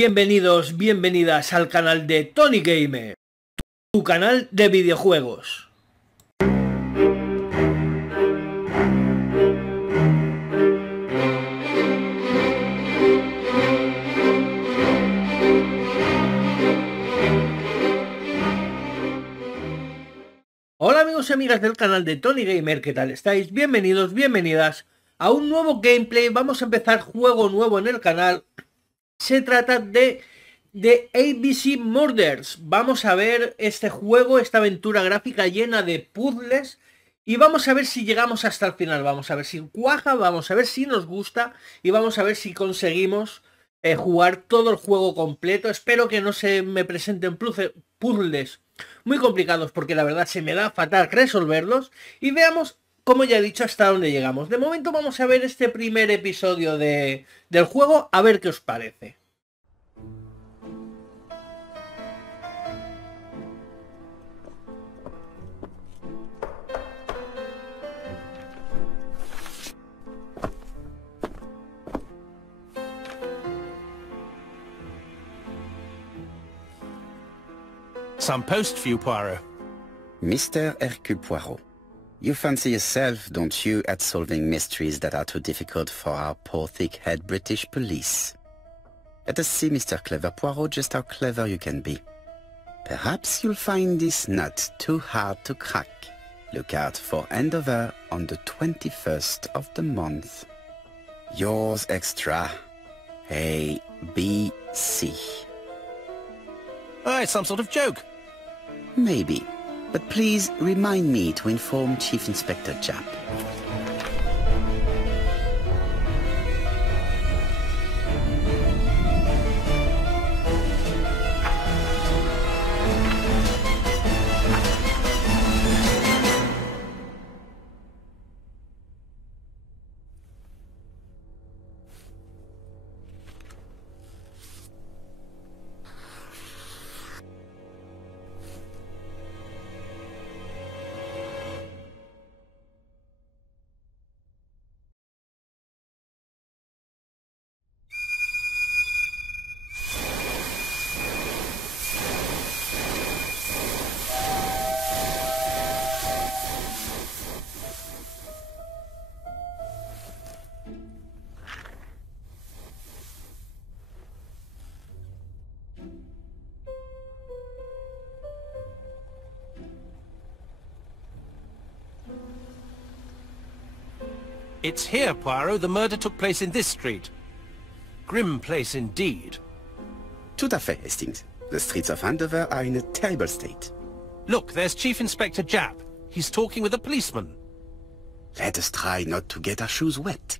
Bienvenidos, bienvenidas al canal de Tony Gamer, tu canal de videojuegos. Hola amigos y amigas del canal de Tony Gamer, ¿qué tal estáis? Bienvenidos, bienvenidas a un nuevo gameplay. Vamos a empezar juego nuevo en el canal. Se trata de ABC Murders. Vamos a ver este juego, esta aventura gráfica llena de puzzles. Y vamos a ver si llegamos hasta el final. Vamos a ver si cuaja, vamos a ver si nos gusta. Y vamos a ver si conseguimos jugar todo el juego completo. Espero que no se me presenten puzzles muy complicados, porque la verdad se me da fatal resolverlos. Y veamos, como ya he dicho, hasta dónde llegamos. De momento vamos a ver este primer episodio del juego, a ver qué os parece. Some post for you, Poirot. Mr. Hercule Poirot, you fancy yourself, don't you, at solving mysteries that are too difficult for our poor thick-head British police? Let us see, Mr. Clever Poirot, just how clever you can be. Perhaps you'll find this nut too hard to crack. Look out for handover on the 21st of the month. Yours extra, ABC. Oh, it's some sort of joke. Maybe, but please remind me to inform Chief Inspector Japp. It's here, Poirot. The murder took place in this street. Grim place indeed. Tout à fait, Hastings. The streets of Andover are in a terrible state. Look, there's Chief Inspector Japp. He's talking with a policeman. Let us try not to get our shoes wet.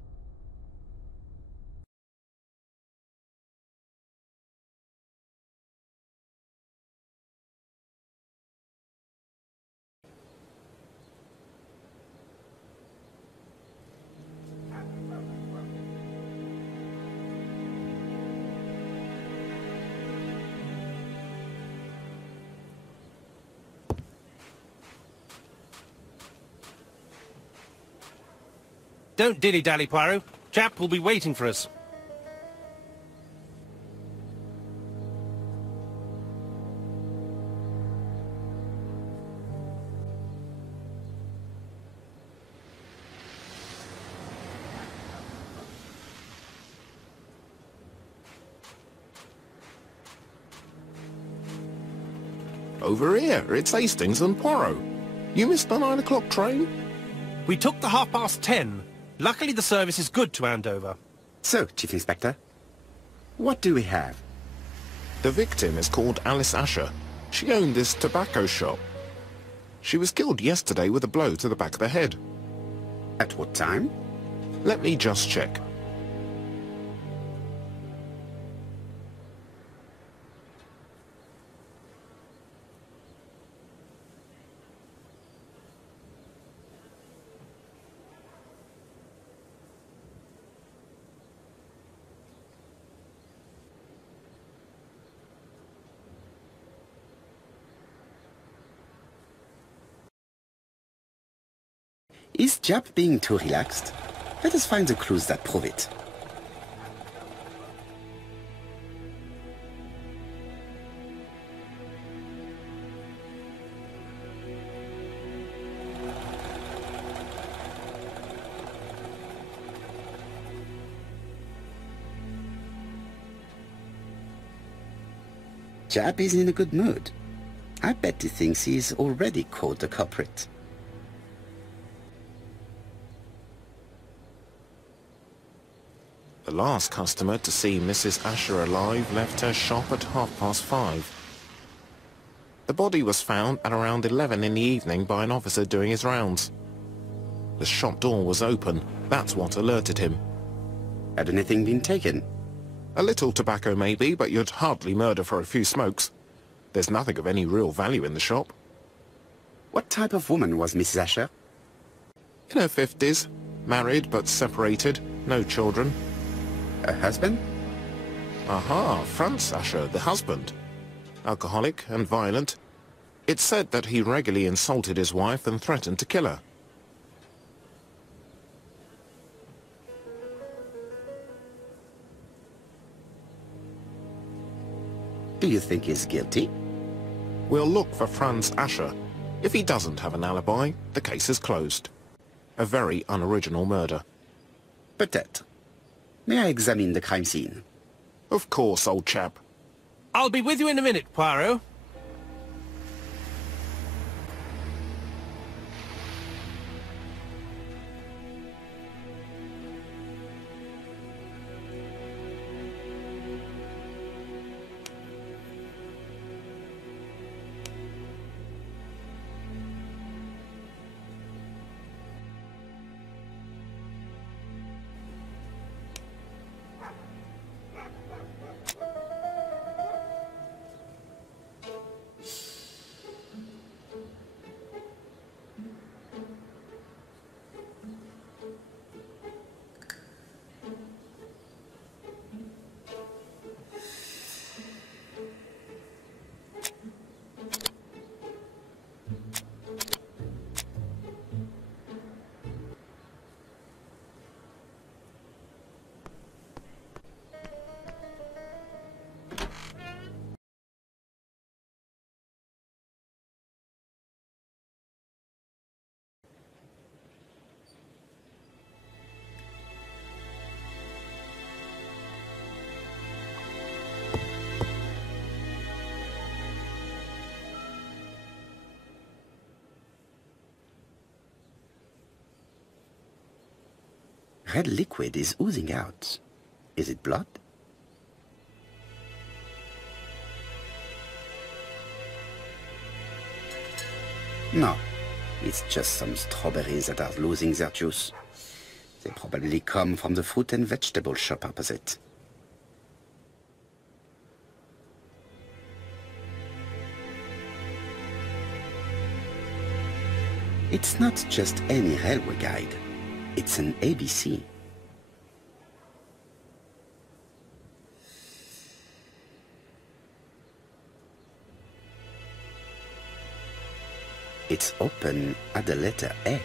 Don't dilly-dally, Poirot. Japp will be waiting for us. Over here, it's Hastings and Poirot. You missed the 9 o'clock train? We took the 10:30. Luckily the service is good to Andover. So, Chief Inspector, what do we have? The victim is called Alice Asher. She owned this tobacco shop. She was killed yesterday with a blow to the back of the head. At what time? Let me just check. Is Japp being too relaxed? Let us find the clues that prove it. chap is in a good mood. I bet he thinks he's already caught the culprit. The last customer to see Mrs. Asher alive left her shop at 5:30. The body was found at around 11 in the evening by an officer doing his rounds. The shop door was open. That's what alerted him. Had anything been taken? A little tobacco maybe, but you'd hardly murder for a few smokes. There's nothing of any real value in the shop. What type of woman was Mrs. Asher? In her 50s, married but separated, no children. Her husband? Aha, Franz Asher, the husband. Alcoholic and violent. It's said that he regularly insulted his wife and threatened to kill her. Do you think he's guilty? We'll look for Franz Asher. If he doesn't have an alibi, the case is closed. A very unoriginal murder. Peut-être. May I examine the crime scene? Of course, old chap. I'll be with you in a minute, Poirot. Red liquid is oozing out. Is it blood? No, it's just some strawberries that are losing their juice. They probably come from the fruit and vegetable shop opposite. It's not just any railway guide. It's an ABC. It's open at the letter A.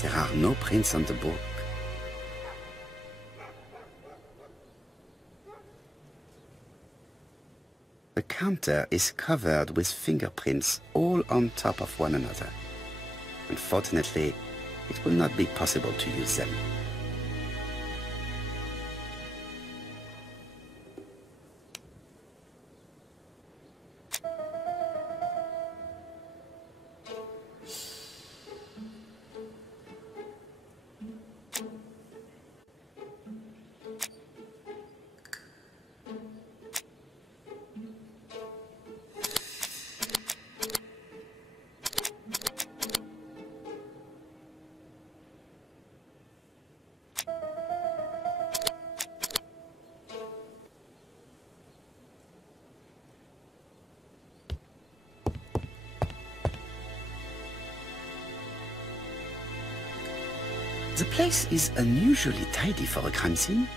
There are no prints on the book. The counter is covered with fingerprints all on top of one another. Unfortunately, it will not be possible to use them. The place is unusually tidy for a crime scene.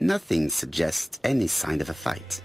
Nothing suggests any sign of a fight.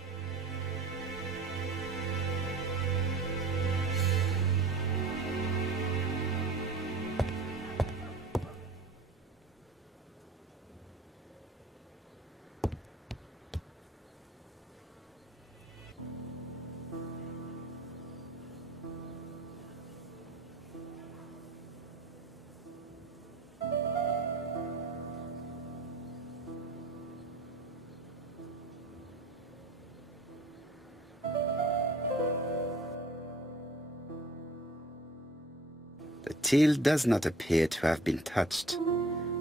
till does not appear to have been touched.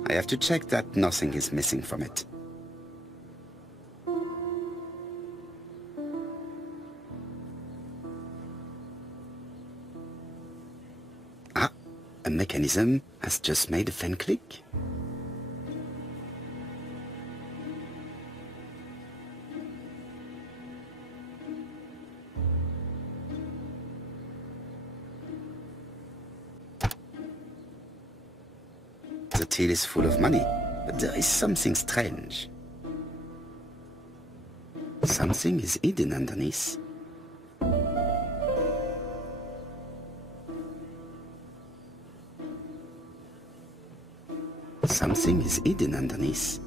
I have to check that nothing is missing from it. Ah, a mechanism has just made a fan click. The till is full of money, but there is something strange. Something is hidden underneath. Something is hidden underneath.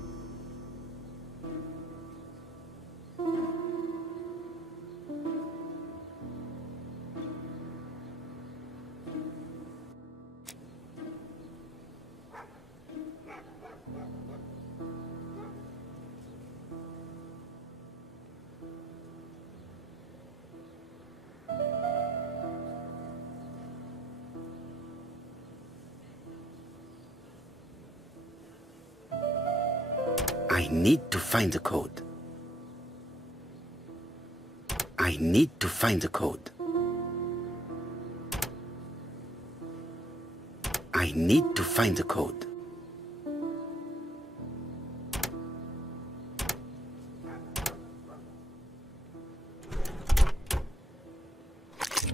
I need to find the code. I need to find the code. I need to find the code.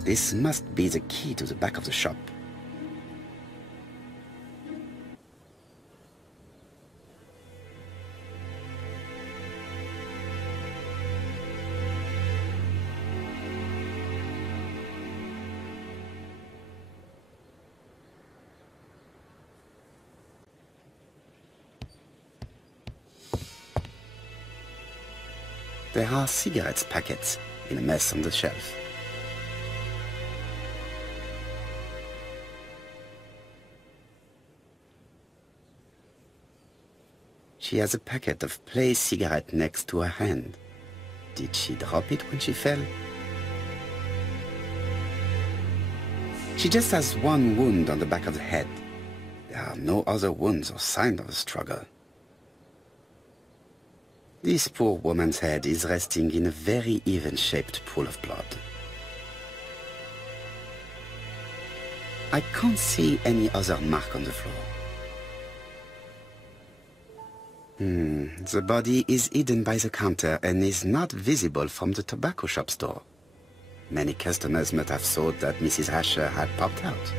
This must be the key to the back of the shop. There are cigarettes packets in a mess on the shelf. She has a packet of play cigarette next to her hand. Did she drop it when she fell? She just has one wound on the back of the head. There are no other wounds or signs of a struggle. This poor woman's head is resting in a very even-shaped pool of blood. I can't see any other mark on the floor. The body is hidden by the counter and is not visible from the tobacco shop store. Many customers might have thought that Mrs. Asher had popped out.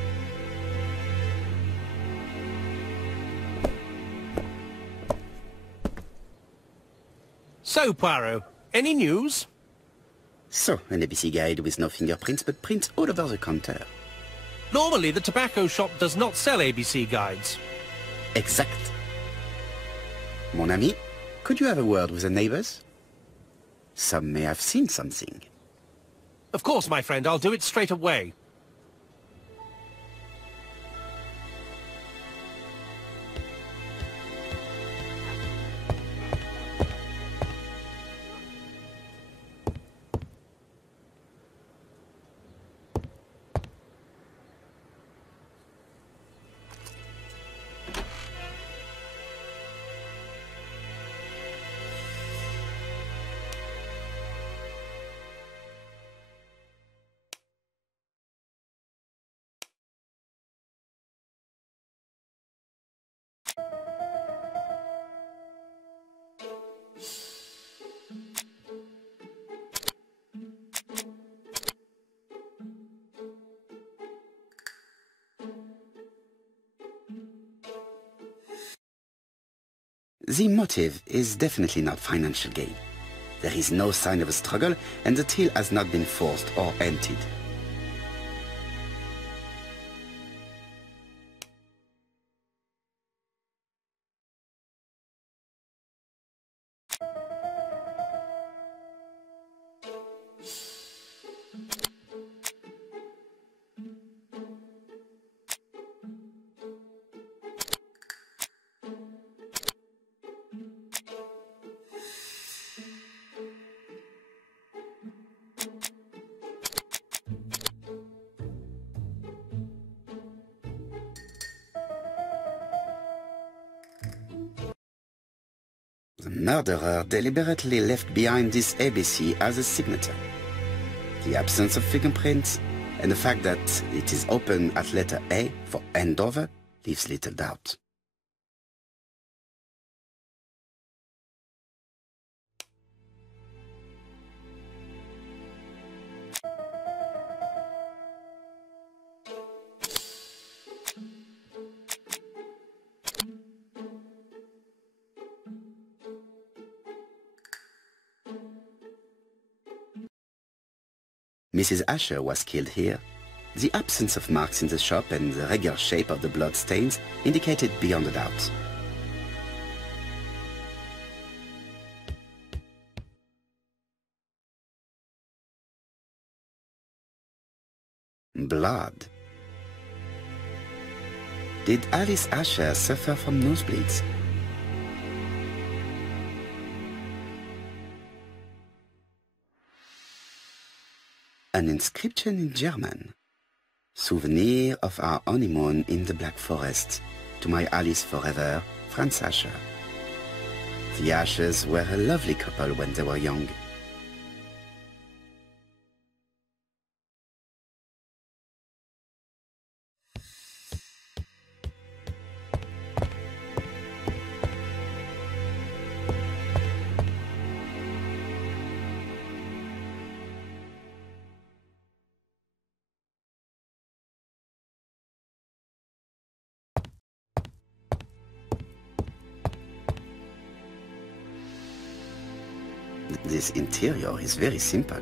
So, Poirot, any news? So, an ABC guide with no fingerprints but prints all over the counter. Normally, the tobacco shop does not sell ABC guides. Exact. Mon ami, could you have a word with the neighbors? Some may have seen something. Of course, my friend, I'll do it straight away. The motive is definitely not financial gain. There is no sign of a struggle, and the till has not been forced or emptied. murderer deliberately left behind this ABC as a signature. The absence of fingerprints and the fact that it is open at letter A for end over leaves little doubt. Mrs. Asher was killed here. The absence of marks in the shop and the regular shape of the blood stains indicated beyond a doubt. Blood. Did Alice Asher suffer from nosebleeds? An inscription in German. Souvenir of our honeymoon in the Black Forest. To my Alice forever, Franz Asher. The Ashers were a lovely couple when they were young. This interior is very simple.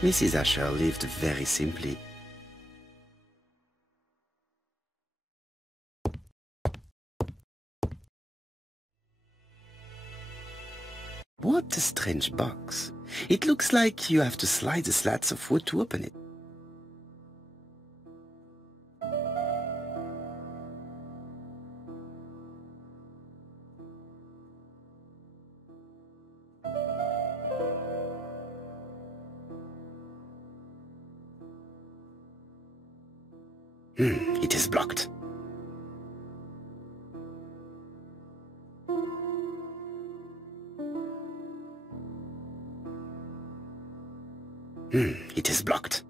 Mrs. Asher lived very simply. What a strange box. It looks like you have to slide the slats of wood to open it. It is blocked. It is blocked.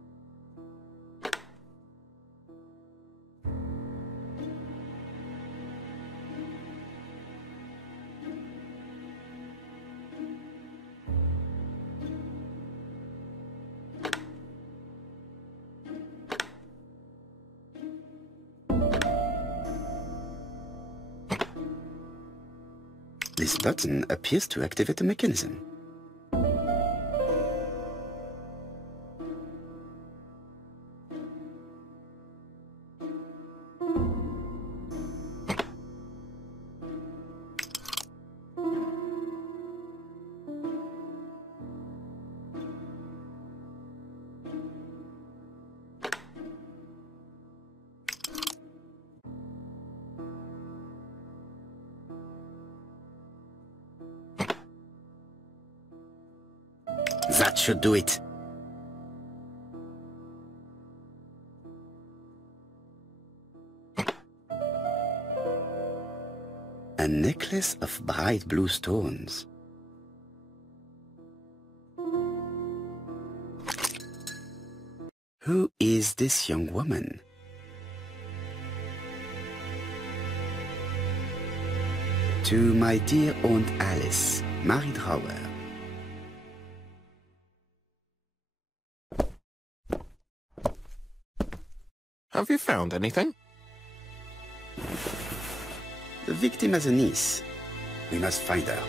This button appears to activate the mechanism. That should do it. A necklace of bright blue stones. Who is this young woman? To my dear Aunt Alice, Mary Drower. Have you found anything? The victim has a niece. We must find her.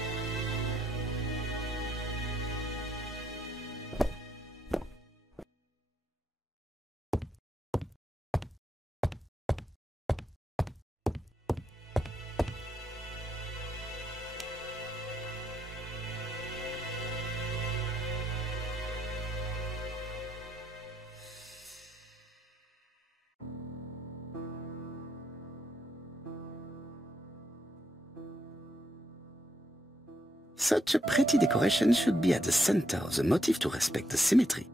Such a pretty decoration should be at the center of the motif to respect the symmetry.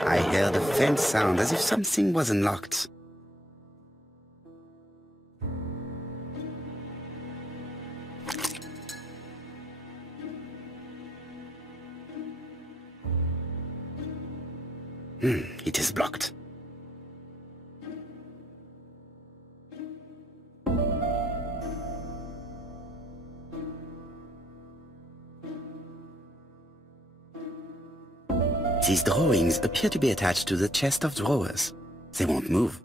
I heard a faint sound as if something was unlocked. It is blocked. These drawings appear to be attached to the chest of drawers. They won't move.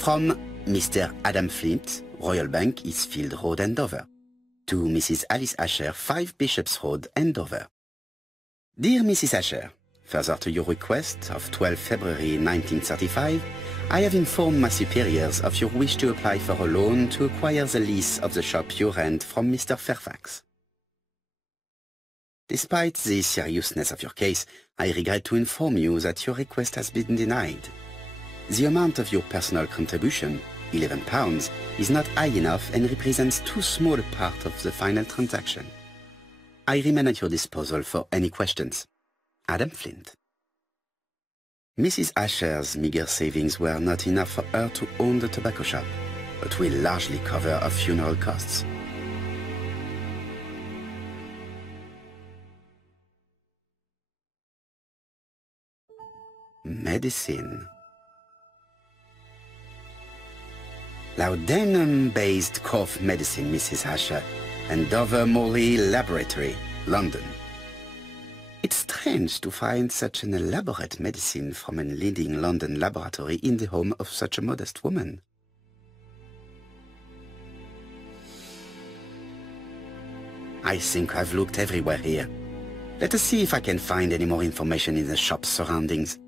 From Mr. Adam Flint, Royal Bank, Eastfield Road, Andover, to Mrs. Alice Asher, 5 Bishops Road, Andover. Dear Mrs. Asher, further to your request of 12 February 1935, I have informed my superiors of your wish to apply for a loan to acquire the lease of the shop you rent from Mr. Fairfax. Despite the seriousness of your case, I regret to inform you that your request has been denied. The amount of your personal contribution, £11, is not high enough and represents too small a part of the final transaction. I remain at your disposal for any questions. Adam Flint. Mrs. Asher's meager savings were not enough for her to own the tobacco shop, but will largely cover her funeral costs. Medicine. Laudanum-based cough medicine, Mrs. Asher, and Dover Morley Laboratory, London. It's strange to find such an elaborate medicine from a leading London laboratory in the home of such a modest woman. I think I've looked everywhere here. Let us see if I can find any more information in the shop's surroundings.